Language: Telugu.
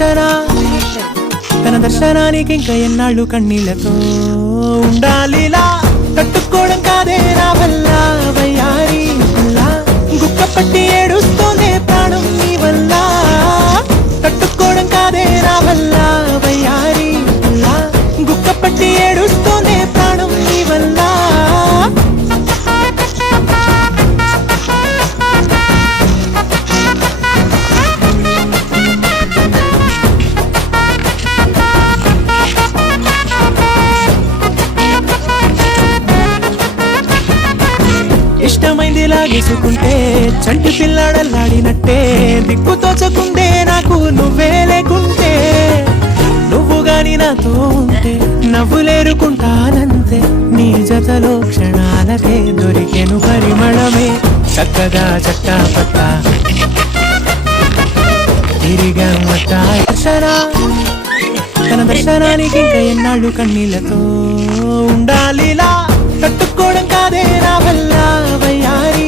దర్శన తన దర్శనానికి ఇంకా ఎన్నాళ్ళు కన్నీళ్లతో ఉండాలిలా తట్టుకోవడం కాదే నా వల్ల వయ్యారి గుక్క పట్టి ఏడుస్తూనే ప్రాణం నీ వల్ల తట్టుకోవడం కాదే నా వల్ల వయ్యారి గుక్క పట్టి ఏడుస్తూనే ప్రాణం నీ వల్ల ఇష్టమైంది లాగేసుకుంటే చంటి పిల్లాడల్లాడినట్టే దిక్కు తోచకుంటే నాకు నువ్వే లేకుంటే నువ్వు గాని నాతో ఉంటే నవ్వులేరుకుంటానంతే నీ జతలో క్షణాలకే దొరికెను పరిమళమే చక్కగా చట్టాపట్టా తిరిగా దర్శన తన దర్శనానికి ఇంకా ఎన్నాళ్ళు కన్నీళ్లతో ఉండాలిలా తట్టుకోవడం కాదే నా వల్ల వయ్యారి